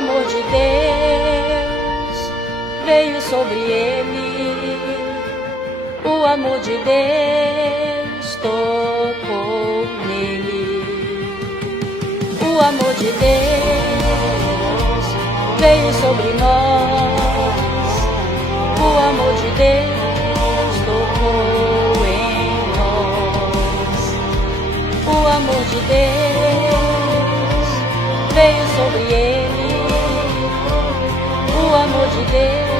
amor de Deus veio sobre ele, o amor de Deus tocou nele. O amor de Deus veio sobre nós, o amor de Deus tocou em nós. O amor de Deus veio sobre ele, o amor de Deus